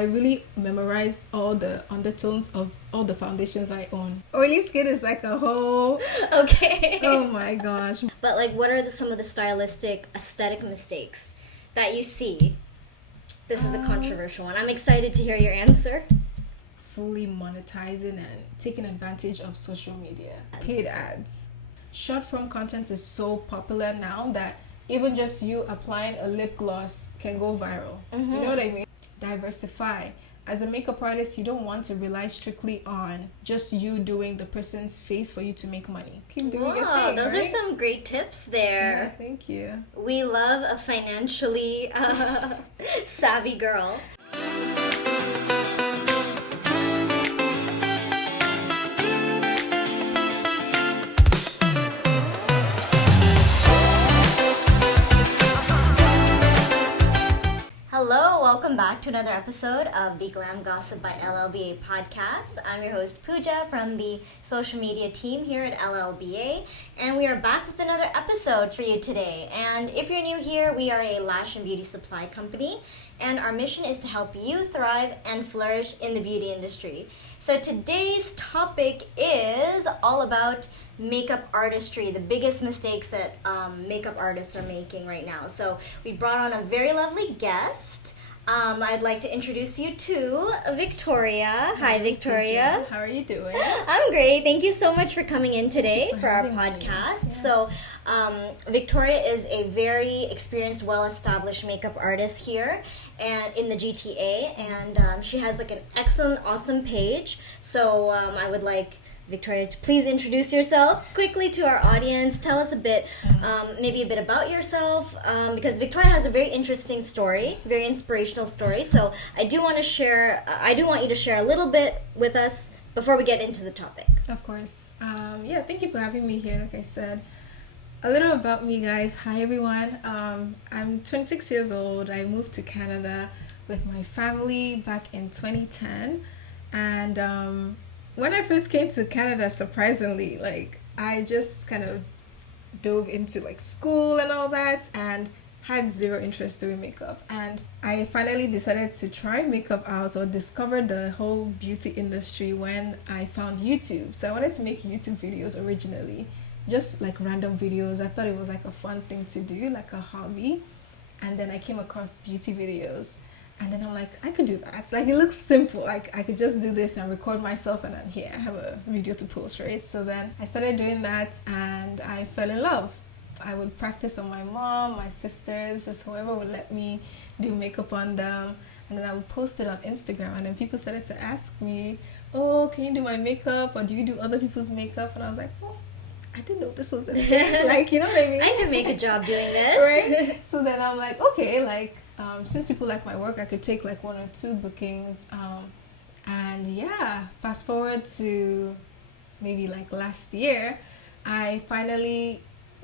I really memorized all the undertones of all the foundations I own. Oily skin is like a whole... Okay. Oh my gosh. But like, what are some of the stylistic, aesthetic mistakes that you see? This is a controversial one. I'm excited to hear your answer. Fully monetizing and taking advantage of social media. Paid ads. Short form content is so popular now that even just you applying a lip gloss can go viral. You know what I mean? Diversify. As a makeup artist, you don't want to rely strictly on just you doing the person's face for you to make money. Keep doing your thing. Those right? are some great tips there. Yeah, thank you. We love a financially savvy girl. Hello, welcome back to another episode of the Glam Gossip by LLBA Podcast. I'm your host Puja from the social media team here at LLBA, and we are back with another episode for you today. And if you're new here, we are a lash and beauty supply company, and our mission is to help you thrive and flourish in the beauty industry. So today's topic is all about makeup artistry, the biggest mistakes that makeup artists are making right now. So we brought on a very lovely guest. I'd like to introduce you to Victoria. Hi, Victoria. How are you doing? I'm great. Thank you so much for coming in today for our having me. podcast. Yes. So, Victoria is a very experienced, well-established makeup artist here and in the GTA, and she has like an excellent, awesome page. So, I would like Victoria, please introduce yourself quickly to our audience. Tell us a bit, maybe a bit about yourself, because Victoria has a very interesting story, very inspirational story. So I do want you to share a little bit with us before we get into the topic. Of course. Thank you for having me here. Like I said, a little about me, guys. Hi, everyone. I'm 26 years old. I moved to Canada with my family back in 2010, and when I first came to Canada, surprisingly, I just kind of dove into school and all that and had zero interest doing makeup. And I finally decided to try makeup out or discover the whole beauty industry when I found YouTube. So I wanted to make YouTube videos originally, just random videos. I thought it was a fun thing to do, like a hobby. And then I came across beauty videos. And then I'm like, I could do that. It looks simple. I could just do this and record myself, and then here I have a video to post, right? So then I started doing that, and I fell in love. I would practice on my mom, my sisters, just whoever would let me do makeup on them. And then I would post it on Instagram, and then people started to ask me, oh, can you do my makeup? Or do you do other people's makeup? And I was like, oh, I didn't know this was a thing. You know what I mean? I can make a job doing this. Right? So then I'm like, okay, since people like my work, I could take one or two bookings. And yeah, fast forward to maybe last year, I finally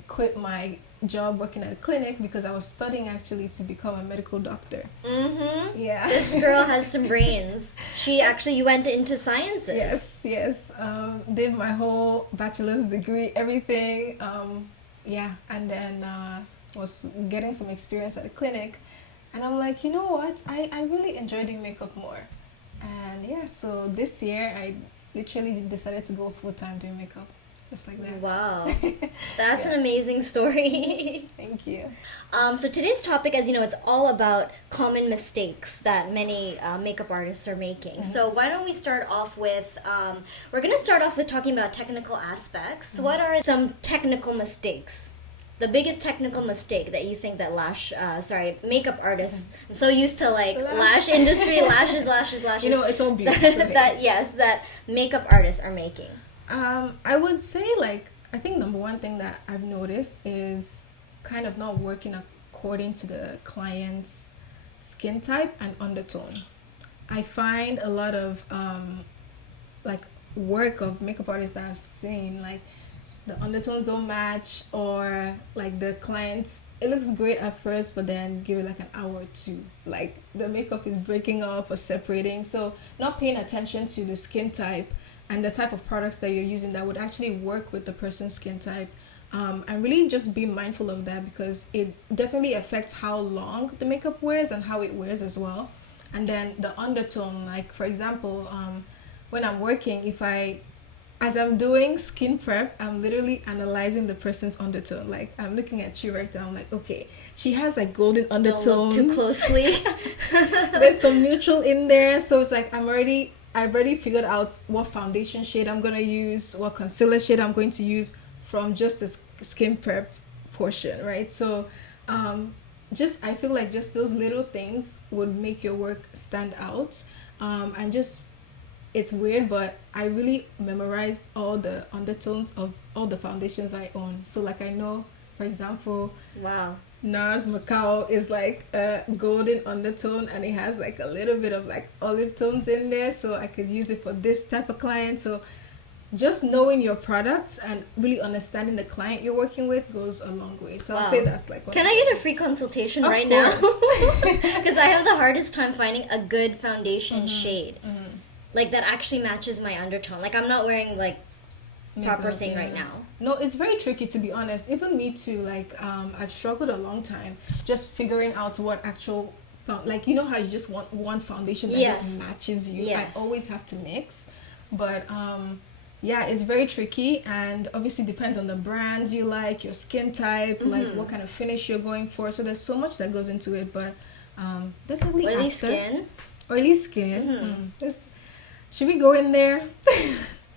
quit my job working at a clinic because I was studying actually to become a medical doctor. Mm-hmm. Yeah. This girl has some brains. You went into sciences. Yes. Did my whole bachelor's degree, everything. And then was getting some experience at a clinic. And I'm like, you know what? I really enjoy doing makeup more. And yeah, so this year I literally decided to go full-time doing makeup. Just like that. Wow. That's an amazing story. Thank you. So today's topic, as you know, it's all about common mistakes that many makeup artists are making. Mm-hmm. So why don't we start off with, we're going to start off with talking about technical aspects. Mm-hmm. What are some technical mistakes? The biggest technical mistake that you think that makeup artists, I'm so used to lash industry, lashes. You know, it's all beauty. So that makeup artists are making. I would say I think number one thing that I've noticed is kind of not working according to the client's skin type and undertone. I find a lot of work of makeup artists that I've seen, the undertones don't match, or the client, it looks great at first, but then give it an hour or two, the makeup is breaking off or separating. So not paying attention to the skin type and the type of products that you're using that would actually work with the person's skin type, and really just be mindful of that, because it definitely affects how long the makeup wears and how it wears as well. And then the undertone, like for example, when I'm working, as I'm doing skin prep, I'm literally analyzing the person's undertone. Like I'm looking at you right now. I'm like, okay, she has like golden undertones. Don't look too closely. There's some neutral in there, so it's like I've already figured out what foundation shade I'm gonna use, what concealer shade I'm going to use from just the skin prep portion, right? So, I feel like just those little things would make your work stand out, and just. It's weird, but I really memorize all the undertones of all the foundations I own. So, like, I know, for example, wow, NARS Macau is like a golden undertone and it has like a little bit of like olive tones in there. So, I could use it for this type of client. So, just knowing your products and really understanding the client you're working with goes a long way. So, wow. I'll say that's like Can I get a free consultation of right course. now? Because I have the hardest time finding a good foundation shade. Like that actually matches my undertone. Like I'm not wearing like proper thing right now. No, it's very tricky to be honest. Even me too. Like I've struggled a long time just figuring out what actual like you know how you just want one foundation that just matches you. Yes. I always have to mix, but yeah, it's very tricky and obviously depends on the brands you like, your skin type, like what kind of finish you're going for. So there's so much that goes into it, but definitely oily skin. Oily skin. Should we go in there?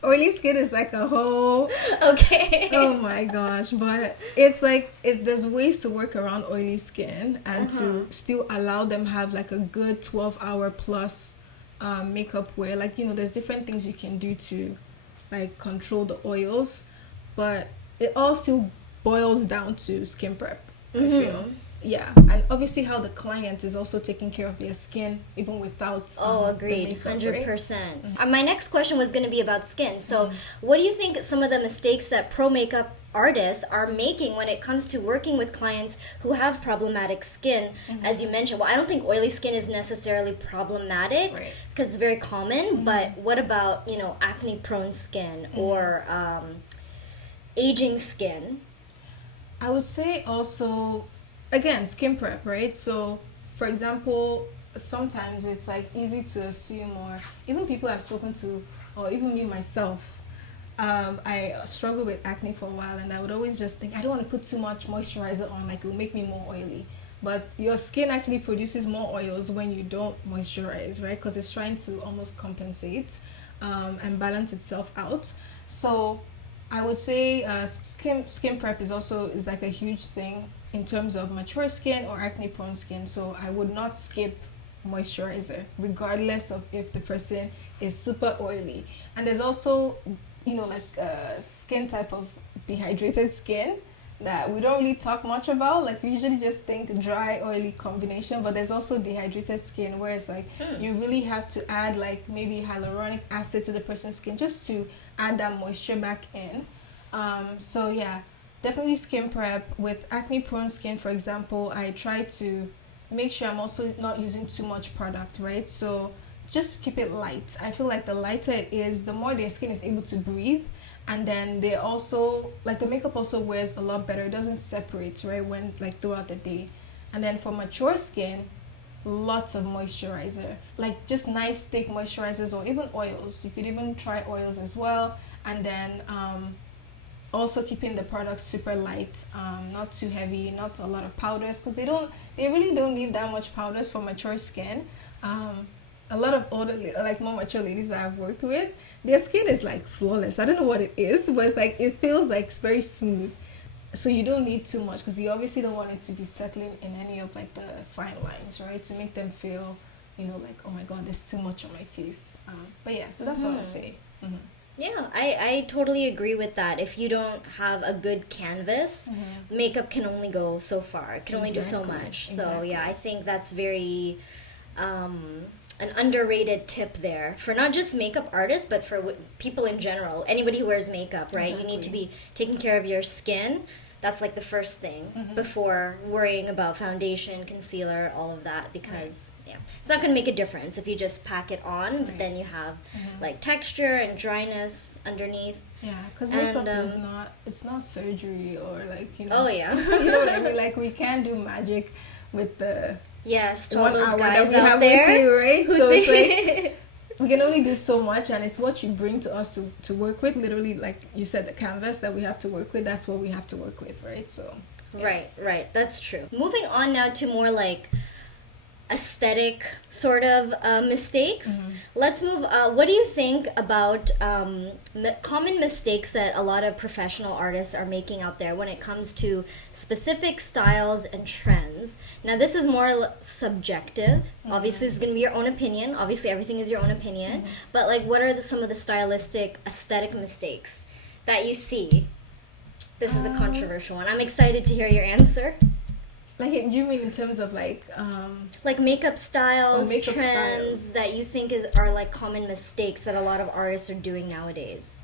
Oily skin is like a whole... Okay. Oh my gosh. But it's like, there's ways to work around oily skin and to still allow them have like a good 12-hour plus makeup wear. Like, you know, there's different things you can do to like control the oils. But it all still boils down to skin prep, I feel. Yeah, and obviously how the client is also taking care of their skin even without agreed, the makeup, 100%. Right? My next question was going to be about skin. So what do you think some of the mistakes that pro makeup artists are making when it comes to working with clients who have problematic skin? As you mentioned, well, I don't think oily skin is necessarily problematic because it's very common, but what about, you know, acne prone skin or aging skin? I would say also, again, skin prep, right? So, for example, sometimes it's like easy to assume, or even people I've spoken to, or even me myself, I struggled with acne for a while, and I would always just think, I don't want to put too much moisturizer on, like it will make me more oily. But your skin actually produces more oils when you don't moisturize, right? Because it's trying to almost compensate and balance itself out. So I would say skin prep is like a huge thing in terms of mature skin or acne prone skin. So I would not skip moisturizer regardless of if the person is super oily. And there's also, you know, like skin type of dehydrated skin that we don't really talk much about. Like we usually just think dry oily combination, but there's also dehydrated skin where it's like you really have to add like maybe hyaluronic acid to the person's skin just to add that moisture back in. So yeah, definitely skin prep. With acne prone skin, for example, I try to make sure I'm also not using too much product, right? So just keep it light. I feel like the lighter it is, the more their skin is able to breathe. And then they also, like the makeup also wears a lot better. It doesn't separate, right, when like throughout the day. And then for mature skin, lots of moisturizer. Like just nice thick moisturizers or even oils. You could even try oils as well. And then also keeping the products super light, not too heavy, not a lot of powders, because they really don't need that much powders for mature skin. A lot of older, like more mature ladies that I've worked with, their skin is like flawless. I don't know what it is, but it's like it feels like it's very smooth. So you don't need too much because you obviously don't want it to be settling in any of like the fine lines, right? To make them feel, you know, like, oh my god, there's too much on my face. But yeah, so that's what I'd say. Yeah, I totally agree with that. If you don't have a good canvas, makeup can only go so far. It can only do so much. So yeah, I think that's very an underrated tip there for not just makeup artists, but for people in general. Anybody who wears makeup, right? You need to be taking care of your skin. That's like the first thing before worrying about foundation, concealer, all of that, because yeah, it's not going to make a difference if you just pack it on, but then you have like texture and dryness underneath. Yeah, because makeup is not, it's not surgery or like, you know. Oh yeah. You know what I mean? Like we can do magic with the Yes, to all 1 those hour that guys we out have there. with you, right? who So it's think- like we can only do so much, and it's what you bring to us to work with. Literally, like you said, the canvas that we have to work with, that's what we have to work with, right? So yeah. Right, that's true. Moving on now to more like aesthetic sort of mistakes. Let's move. What do you think about common mistakes that a lot of professional artists are making out there when it comes to specific styles and trends? Now, this is more subjective. Obviously, it's going to be your own opinion. Obviously, everything is your own opinion. But like, what are some of the stylistic, aesthetic mistakes that you see? This is a controversial one. I'm excited to hear your answer. Like, do you mean in terms of like Makeup styles, makeup trends styles. that you think are like common mistakes that a lot of artists are doing nowadays?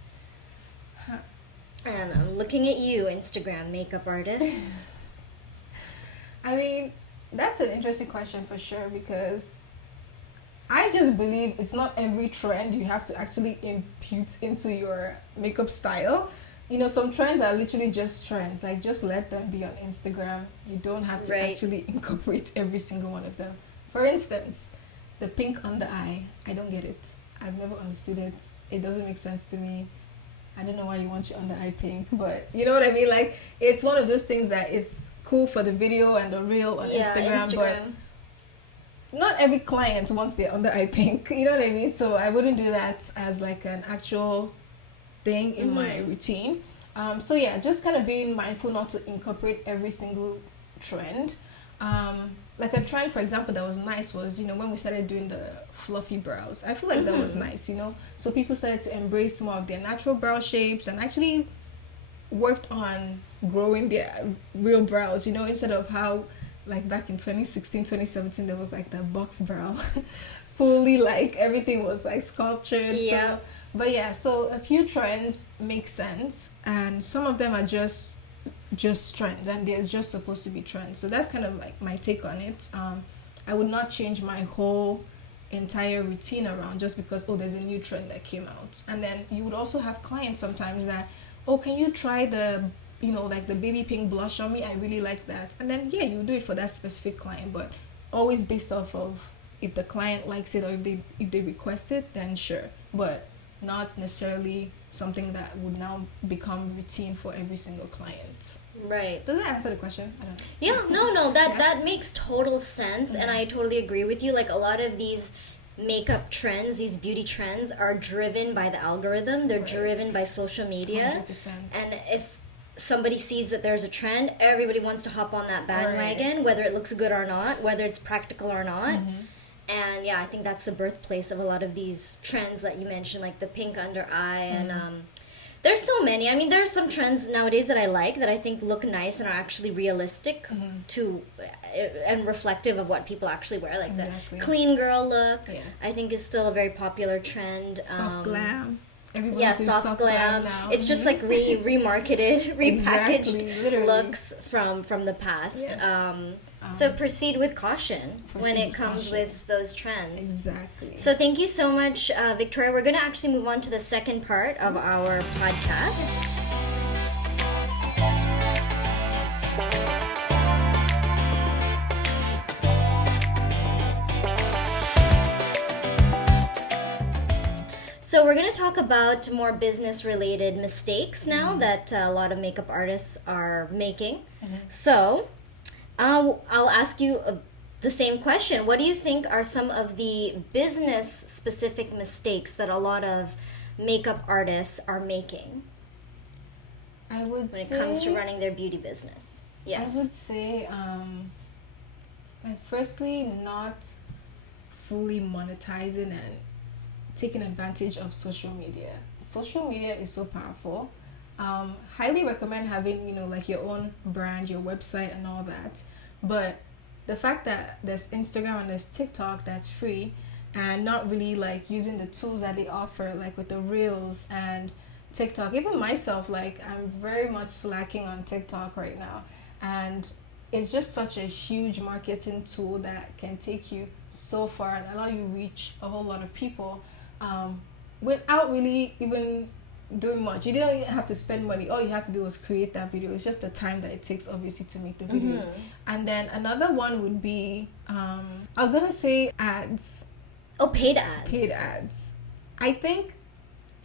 Huh. And I'm looking at you, Instagram makeup artists. I mean, that's an interesting question for sure, because I just believe it's not every trend you have to actually impute into your makeup style. You know, some trends are literally just trends. Like, just let them be on Instagram. You don't have to Right. actually incorporate every single one of them. For instance, the pink under eye. I don't get it. I've never understood it. It doesn't make sense to me. I don't know why you want your under eye pink, but you know what I mean? Like, it's one of those things that is cool for the video and the reel on Instagram, but not every client wants their under eye pink. You know what I mean? So I wouldn't do that as like an actual thing in my routine. So yeah, just kind of being mindful not to incorporate every single trend. Like a trend, for example, that was nice was, you know, when we started doing the fluffy brows. I feel like that was nice, you know. So people started to embrace more of their natural brow shapes and actually worked on growing their real brows, you know, instead of how like back in 2016, 2017, there was like the box brow. Fully like everything was like sculptured. Yeah. So, but yeah, so a few trends make sense, and some of them are just trends, and they're just supposed to be trends. So that's kind of like my take on it. I would not change my whole entire routine around just because, oh, there's a new trend that came out. And then you would also have clients sometimes that, oh, can you try the, you know, like the baby pink blush on me? I really like that. And then yeah, you do it for that specific client, but always based off of if the client likes it, or if they request it, then sure. But not necessarily something that would now become routine for every single client. Right. Does that answer the question? I don't know. Yeah, no, that makes total sense, and I totally agree with you. Like, a lot of these makeup trends, these beauty trends are driven by the algorithm. They're driven by social media. 100%. And if somebody sees that there's a trend, everybody wants to hop on that bandwagon, Right. whether it looks good or not, whether it's practical or not. And yeah, I think that's the birthplace of a lot of these trends that you mentioned, like the pink under eye. And there's so many. I mean, there are some trends nowadays that I like, that I think look nice and are actually realistic to and reflective of what people actually wear. Like Exactly. the clean girl look, Yes. I think is still a very popular trend. Soft glam. Everyone's Yeah, doing soft glam. now. It's just like remarketed, repackaged Exactly, literally. looks from the past. Yes. So proceed with caution when proceed it with comes caution. with those trends. Exactly. So thank you so much, Victoria. We're going to actually move on to the second part of our podcast. So we're going to talk about more business-related mistakes now that a lot of makeup artists are making. So I'll ask you the same question. What do you think are some of the business-specific mistakes that a lot of makeup artists are making I would when say it comes to running their beauty business? Yes. I would say, like, firstly, not fully monetizing and taking advantage of social media. Social media is so powerful. Highly recommend having, you know, like your own brand, your website, and all that. But the fact that there's Instagram and there's TikTok that's free, and not really like using the tools that they offer, like with the reels and TikTok. Even myself, like, I'm very much slacking on TikTok right now, and it's just such a huge marketing tool that can take you so far and allow you reach a whole lot of people without really even doing much. You didn't have to spend money. All you had to do was create that video. It's just the time that it takes, obviously, to make the videos. And then another one would be, I was gonna say ads. Oh, paid ads. Paid ads. I think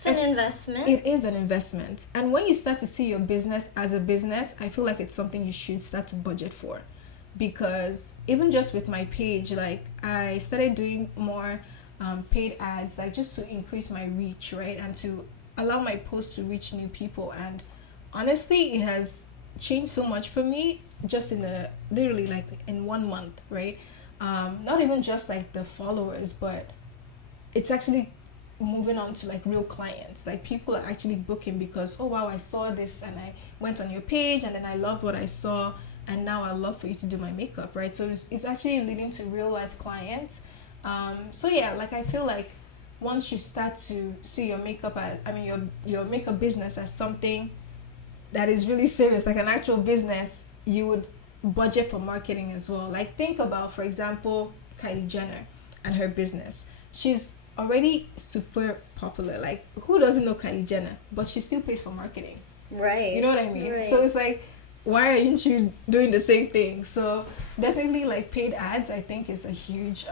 it's an investment. It is an investment. And when you start to see your business as a business, I feel like it's something you should start to budget for. Because even just with my page, like I started doing more paid ads, like just to increase my reach, right? And to allow my posts to reach new people. And honestly, it has changed so much for me just literally like in 1 month, right? Not even just like the followers, but it's actually moving on to like real clients. Like people are actually booking because, oh wow, I saw this and I went on your page and then I loved what I saw and now I love for you to do my makeup, right? So it's actually leading to real life clients. So yeah, like I feel like once you start to see your makeup your makeup business as something that is really serious, like an actual business, you would budget for marketing as well. Like think about, for example, Kylie Jenner and her business. She's already super popular. Like who doesn't know Kylie Jenner? But she still pays for marketing. Right. You know what I mean? Right. So it's like, why aren't you doing the same thing? So definitely like paid ads, I think is a huge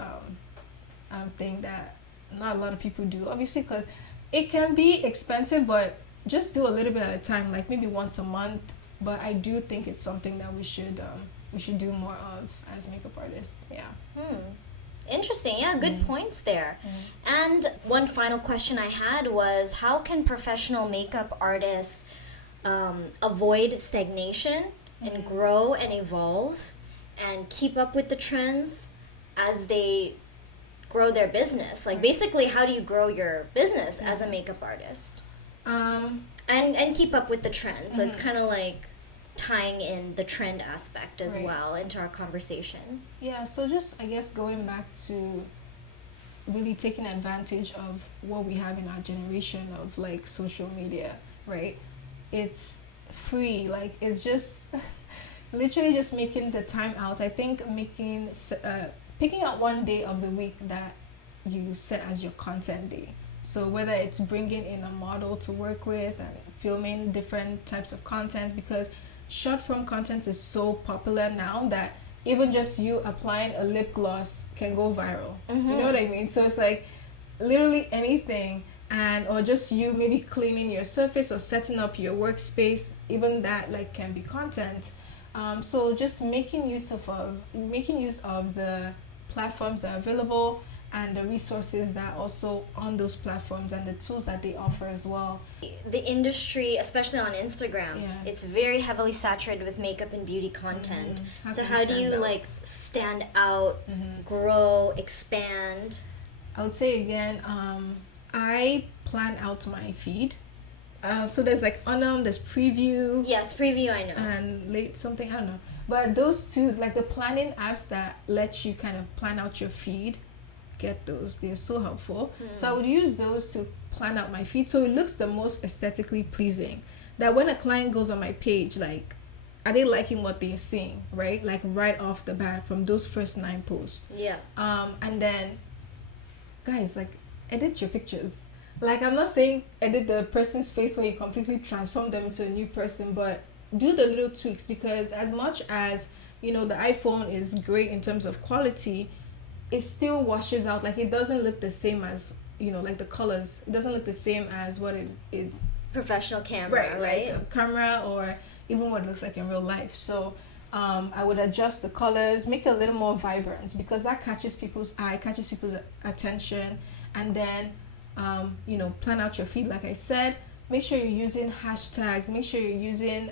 thing that not a lot of people do, obviously, because it can be expensive, but just do a little bit at a time, like maybe once a month. But I do think it's something that we should do more of as makeup artists. Yeah. Interesting. Yeah, good points there. And one final question I had was, how can professional makeup artists avoid stagnation and grow and evolve and keep up with the trends as they grow their business? Like basically, how do you grow your business as a makeup artist? And keep up with the trends. So it's kind of like tying in the trend aspect as well into our conversation. Yeah, so just I guess going back to really taking advantage of what we have in our generation of like social media, right? It's free. Like it's just literally just making the time out. I think picking out one day of the week that you set as your content day. So whether it's bringing in a model to work with and filming different types of content, because short form content is so popular now that even just you applying a lip gloss can go viral. You know what I mean? So it's like literally anything, or just you maybe cleaning your surface or setting up your workspace, even that like can be content. So just making use of the platforms that are available and the resources that are also on those platforms and the tools that they offer as well. The industry, especially on Instagram, it's very heavily saturated with makeup and beauty content. So how do you like stand out, grow, expand? I would say again, I plan out my feed. So there's like there's preview. Yes, preview, I know. And late something, I don't know. But those two, like the planning apps that let you kind of plan out your feed, get those. They're so helpful. So I would use those to plan out my feed so it looks the most aesthetically pleasing. That when a client goes on my page, like, are they liking what they're seeing, right? Like right off the bat from those first 9 posts. Yeah. And then, guys, like, edit your pictures. Like, I'm not saying edit the person's face where you completely transform them into a new person, but do the little tweaks, because as much as, the iPhone is great in terms of quality, it still washes out. Like, it doesn't look the same as, like the colors. It doesn't look the same as what it's... Professional camera, right? Like a camera or even what it looks like in real life. So I would adjust the colors, make it a little more vibrant, because that catches people's eye, catches people's attention. And then, plan out your feed, like I said. Make sure you're using hashtags. Make sure you're using...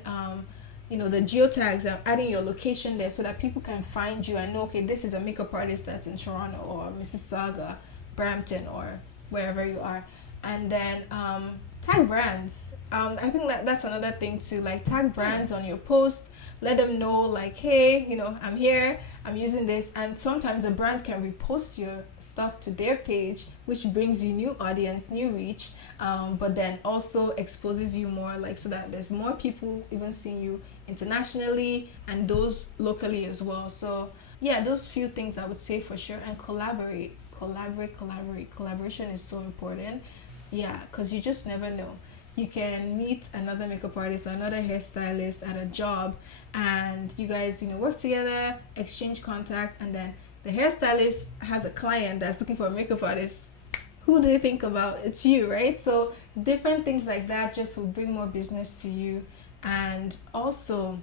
the geotags, adding your location there so that people can find you and know, okay, this is a makeup artist that's in Toronto or Mississauga, Brampton, or wherever you are. And then tag brands. I think that's another thing too. Like, tag brands on your post. Let them know, like, hey, I'm here, I'm using this. And sometimes the brands can repost your stuff to their page, which brings you new audience, new reach, but then also exposes you more, like, so that there's more people even seeing you internationally and those locally as well. So yeah, those few things I would say for sure. And collaborate. Collaboration is so important. Yeah, because you just never know. you can meet another makeup artist or another hairstylist at a job, and you guys, work together, exchange contact, and then the hairstylist has a client that's looking for a makeup artist. Who do they think about? It's you, right? So different things like that just will bring more business to you, and also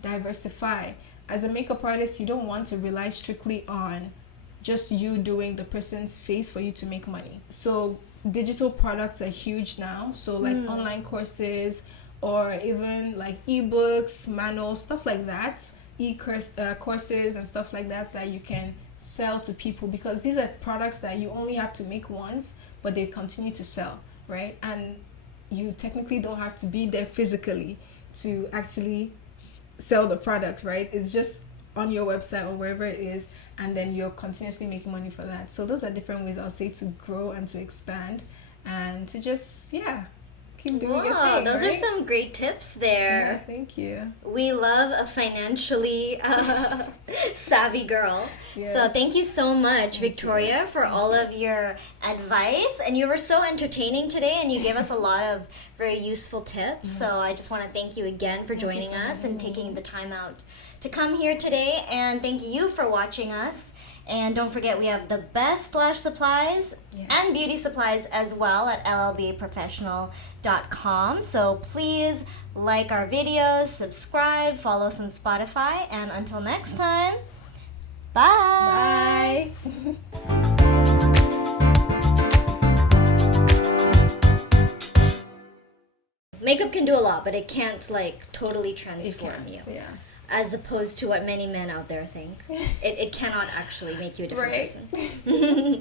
diversify. As a makeup artist, you don't want to rely strictly on just you doing the person's face for you to make money. So digital products are huge now. So like online courses, or even like ebooks, manuals, stuff like that, courses and stuff like that you can sell to people, because these are products that you only have to make once, but they continue to sell, right? And you technically don't have to be there physically to actually sell the product, right? It's just on your website or wherever it is, and then you're continuously making money for that. So those are different ways, I'll say, to grow and to expand and to just keep doing your thing. Those right? are some great tips there. Yeah, thank you. We love a financially savvy girl. Yes. So thank you so much, Victoria, for all of your advice. And you were so entertaining today, and you gave us a lot of very useful tips. So I just want to thank you again for joining us and taking the time out to come here today. And thank you for watching us. And don't forget, we have the best lash supplies and beauty supplies as well at LLBAprofessional.com. So please like our videos, subscribe, follow us on Spotify, and until next time, bye! Bye! Makeup can do a lot, but it can't totally transform you. Yeah. As opposed to what many men out there think. It cannot actually make you a different Right. person.